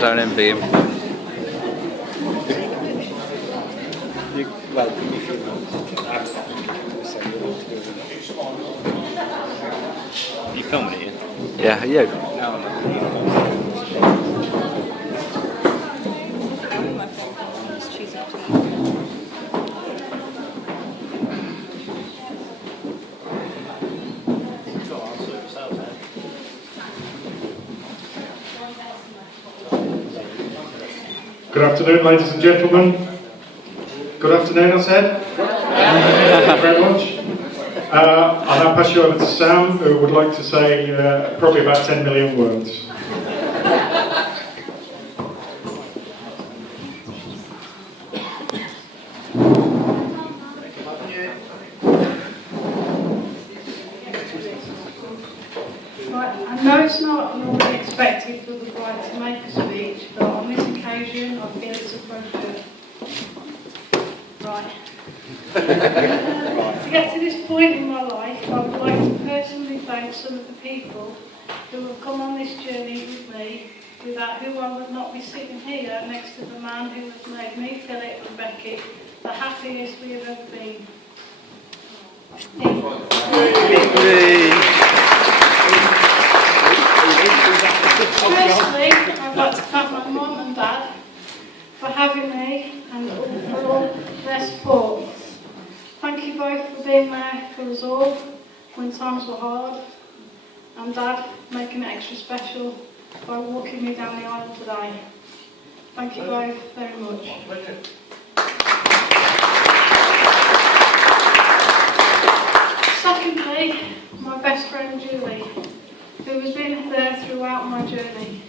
don't envy him. You filming it? Yeah, you. Good afternoon, ladies and gentlemen. Good afternoon, I said. Thank you very much. I'll now pass you over to Sam, who would like to say probably about 10 million words. I know it's not normally expected for the bride to make a speech, but on this occasion I feel it's appropriate. Right. To get to this point in my life, I would like to personally thank some of the people who have come on this journey with me, without who I would not be sitting here next to the man who has made me, Philip and Becky, the happiest we have ever been. Firstly, I'd like to thank my mum and dad for having me and for all their support. Thank you both for being there for us all when times were hard, and Dad making it extra special by walking me down the aisle today. Thank you both very much. Secondly, my best friend Julie, who has been there throughout my journey.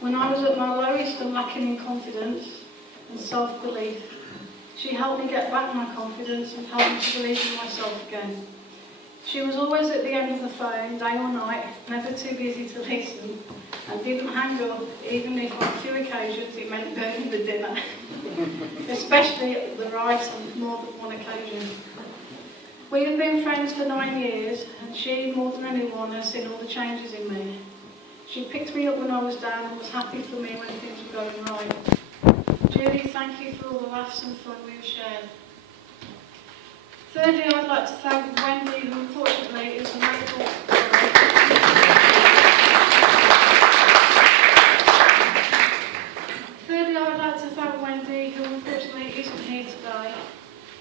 When I was at my lowest and lacking in confidence and self-belief, she helped me get back my confidence and helped me to believe in myself again. She was always at the end of the phone, day or night, never too busy to listen, and didn't hang up, even if on a few occasions it meant burning the dinner, especially at the right and more than one occasion. We have been friends for 9 years, and she, more than anyone, has seen all the changes in me. She picked me up when I was down and was happy for me when things were going right. Julie, thank you for all the laughs and fun we've shared. Thirdly, I'd like to thank Wendy, who unfortunately is unable. Thirdly, I would like to thank Wendy, who unfortunately isn't here today.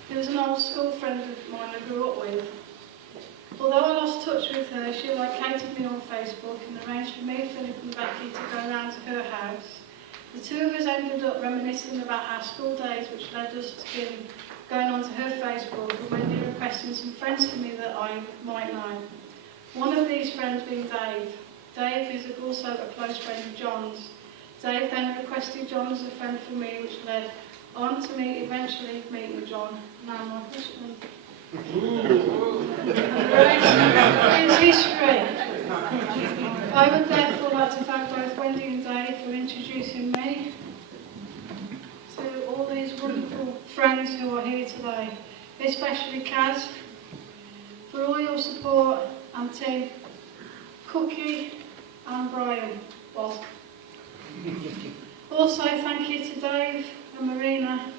She was an old school friend of mine I grew up with. Although I lost touch with her, she located me on Facebook and arranged for me, Philip and Becky to go round to her house. The two of us ended up reminiscing about our school days, which led us to going onto her Facebook and Wendy requesting some friends for me that I might know. One of these friends being Dave. Dave is also a close friend of John's. Dave then requested John as a friend for me, which led on to me eventually meeting John, now my husband. It's history. I would therefore like to thank both Wendy and Dave for introducing me to all these wonderful friends who are here today, especially Kaz, for all your support, and Tim, Cookie and Brian. Boss. Also thank you to Dave and Marina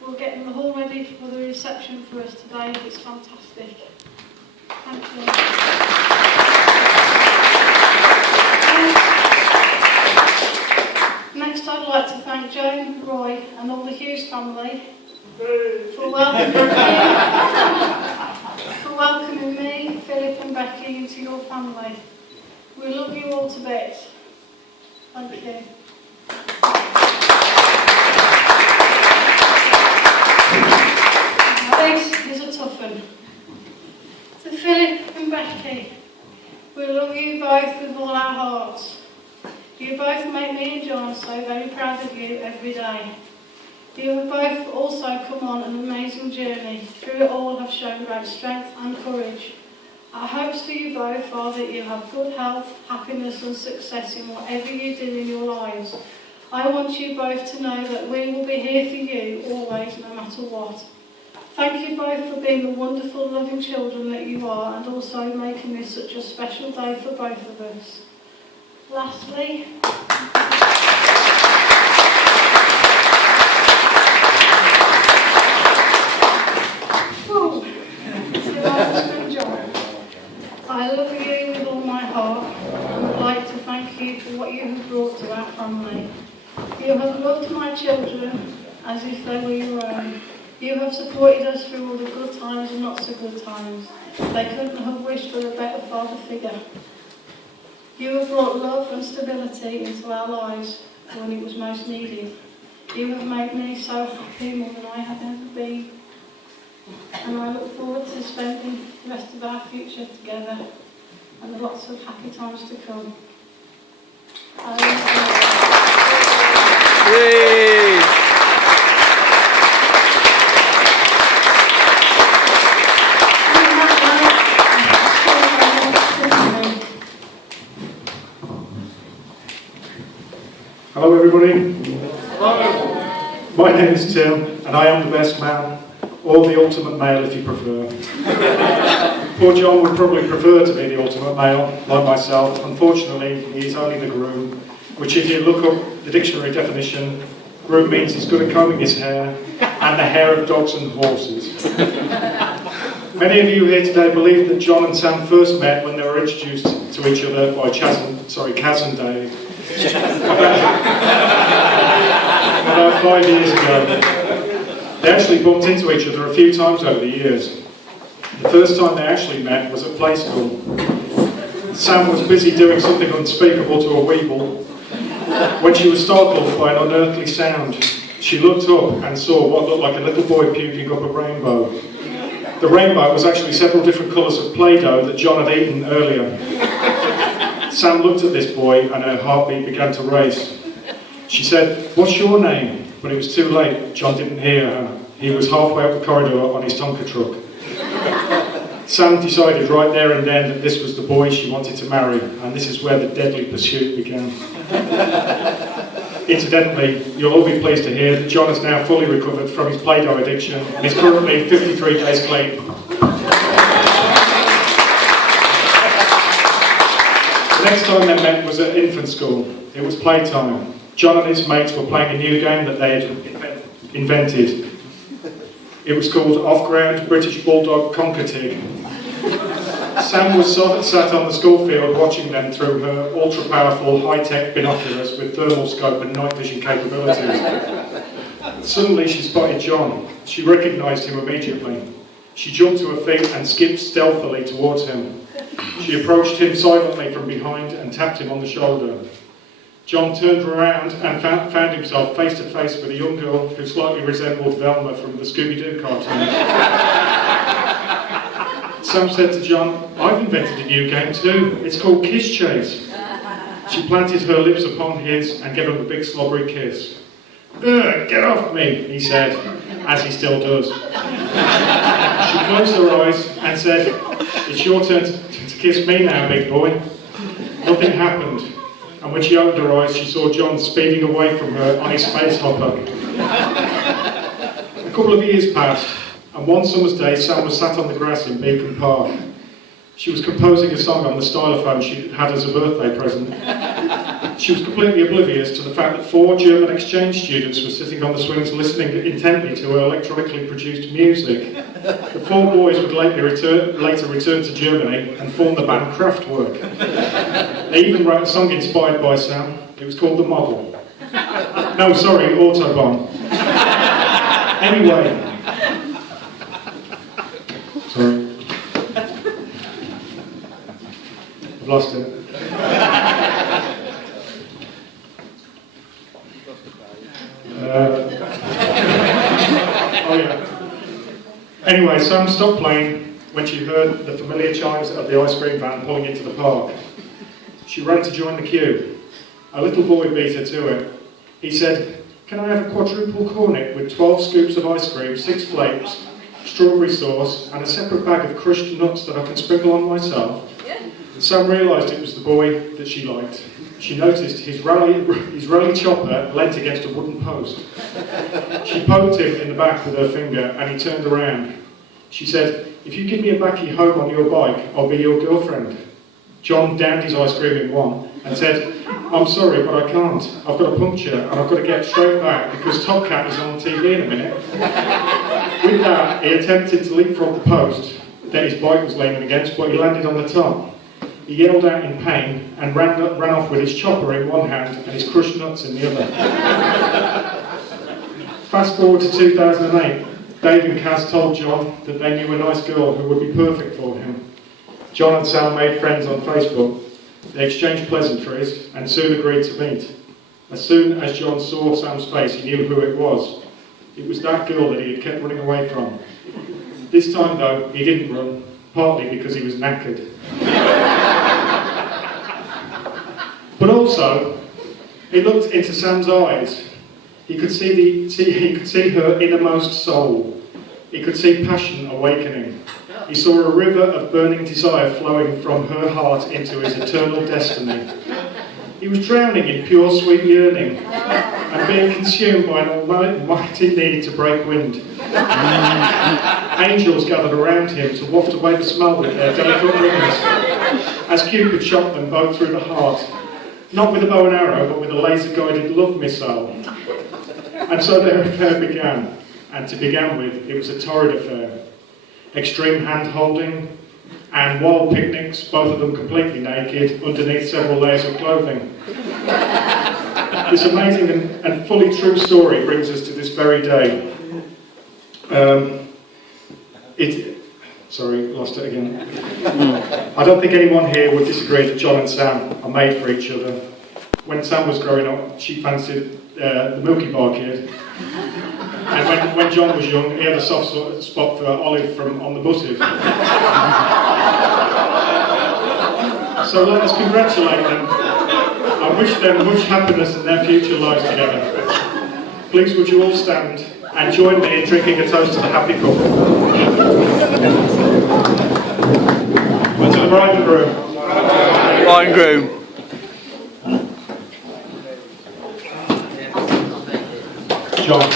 for getting the hall ready for the reception for us today. It's fantastic. Thank you. Next I'd like to thank Joan, Roy and all the Hughes family for welcoming me, Philip and Becky into your family. We love you all to bits. Thank you. This is a tough one. To Philip and Becky, we love you both with all our hearts. You both make me and John so very proud of you every day. You have both also come on an amazing journey. Through it all have shown great strength and courage. Our hopes for you both are that you have good health, happiness and success in whatever you do in your lives. I want you both to know that we will be here for you always, no matter what. Thank you both for being the wonderful, loving children that you are, and also making this such a special day for both of us. Lastly, you have brought to our family. You have loved my children as if they were your own. You have supported us through all the good times and not so good times. They couldn't have wished for a better father figure. You have brought love and stability into our lives when it was most needed. You have made me so happy more than I have ever been. And I look forward to spending the rest of our future together and lots of happy times to come. Yay! Hello everybody. Hello. My name is Tim and I am the best man, or the ultimate male if you prefer. Poor John would probably prefer to be the ultimate male, like myself. Unfortunately, he is only the groom, which if you look up the dictionary definition, groom means he's good at combing his hair and the hair of dogs and horses. Many of you here today believe that John and Sam first met when they were introduced to each other by Kaz and Dave. About 5 years ago. They actually bumped into each other a few times over the years. The first time they actually met was at play school. Sam was busy doing something unspeakable to a weeble when she was startled by an unearthly sound. She looked up and saw what looked like a little boy puking up a rainbow. The rainbow was actually several different colours of Play-Doh that John had eaten earlier. Sam looked at this boy and her heartbeat began to race. She said, "What's your name?" But it was too late. John didn't hear her. He was halfway up the corridor on his Tonka truck. Sam decided right there and then that this was the boy she wanted to marry, and this is where the deadly pursuit began. Incidentally, you'll all be pleased to hear that John is now fully recovered from his Play-Doh addiction and is currently 53 days clean. The next time they met was at infant school. It was playtime. John and his mates were playing a new game that they had invented. It was called Off-Ground British Bulldog Conkertig. Sam was sat on the school field watching them through her ultra-powerful high-tech binoculars with thermal scope and night vision capabilities. Suddenly she spotted John. She recognised him immediately. She jumped to her feet and skipped stealthily towards him. She approached him silently from behind and tapped him on the shoulder. John turned around and found himself face to face with a young girl who slightly resembled Velma from the Scooby-Doo cartoon. Sam said to John, "I've invented a new game too. It's called Kiss Chase." She planted her lips upon his and gave him a big slobbery kiss. "Ugh, get off me," he said, as he still does. She closed her eyes and said, "It's your turn to kiss me now, big boy." Nothing happened, and when she opened her eyes, she saw John speeding away from her on his space hopper. A couple of years passed, and one summer's day, Sam was sat on the grass in Beacon Park. She was composing a song on the stylophone she had as a birthday present. She was completely oblivious to the fact that 4 German exchange students were sitting on the swings listening intently to her electronically produced music. The 4 boys would later return to Germany and form the band Kraftwerk. They even wrote a song inspired by Sam. It was called The Model. No, sorry, Autobahn. Anyway. Sorry. I've lost it. Oh yeah. Anyway, Sam stopped playing when she heard the familiar chimes of the ice cream van pulling into the park. She ran to join the queue. A little boy beat her to it. He said, "Can I have a quadruple cornet with 12 scoops of ice cream, 6 flakes, strawberry sauce, and a separate bag of crushed nuts that I can sprinkle on myself?" Sam realised it was the boy that she liked. She noticed his rally chopper leant against a wooden post. She poked him in the back with her finger and he turned around. She said, "If you give me a baccy home on your bike, I'll be your girlfriend." John downed his ice cream in one and said, "I'm sorry, but I can't. I've got a puncture and I've got to get straight back because Top Cat is on TV in a minute." With that, he attempted to leapfrog the post that his bike was leaning against, but he landed on the top. he yelled out in pain and ran off with his chopper in one hand and his crushed nuts in the other. Fast forward to 2008, Dave and Kaz told John that they knew a nice girl who would be perfect for him. John and Sam made friends on Facebook. They exchanged pleasantries and soon agreed to meet. As soon as John saw Sam's face, he knew who it was. It was that girl that he had kept running away from. This time, though, he didn't run, partly because he was knackered. But also, he looked into Sam's eyes. He could see her innermost soul. He could see passion awakening. He saw a river of burning desire flowing from her heart into his eternal destiny. He was drowning in pure, sweet yearning and being consumed by an almighty need to break wind. Angels gathered around him to waft away the smell with their delicate wings as Cupid shot them both through the heart, not with a bow and arrow, but with a laser-guided love missile. And so their affair began, and to begin with, it was a torrid affair. Extreme hand-holding and wild picnics, both of them completely naked, underneath several layers of clothing. This amazing and fully true story brings us to this very day. Sorry, lost it again. I don't think anyone here would disagree that John and Sam are made for each other. When Sam was growing up, she fancied the Milky Bar Kid. And when John was young, he had a soft spot for Olive from On the Buses. So let us congratulate them. I wish them much happiness in their future lives together. Please would you all stand and join me in drinking a toast to the happy couple. And to the bride and groom. Bride and groom. John.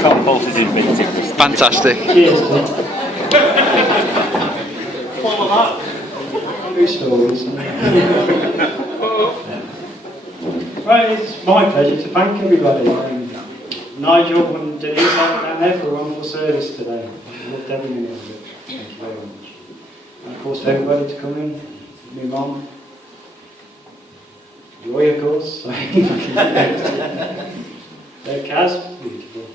Can't fault his inventing. Fantastic. Cheers, Tom. True stories. Right, it's my pleasure to thank everybody. Nigel and Denise out down there for a wonderful service today. I loved every minute of it. Thank you very much. And of course, everybody to come in. My mum. Joy, of course. Kaz, beautiful.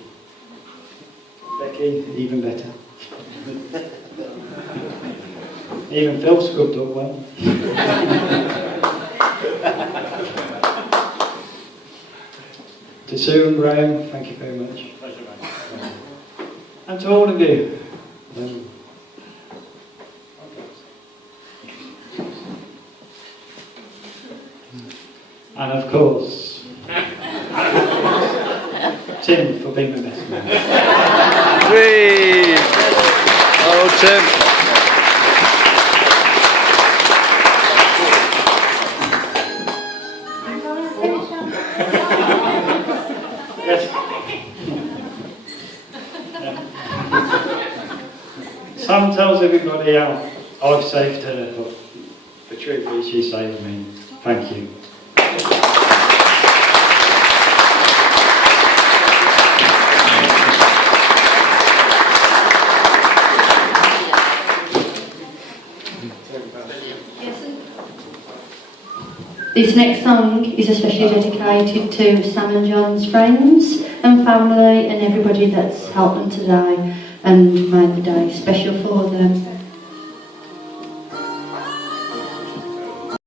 Becky, even better. Even Phil scrubbed up well. To Sue and Graham, thank you very much. And to all of you. And of course, Tim for being my best man. Whee! Oh, Tim. Yes. Sam tells everybody how I've saved her, but the truth is she saved me. Thank you. This next song is especially dedicated to Sam and John's friends and family and everybody that's helped them today and made the day special for them.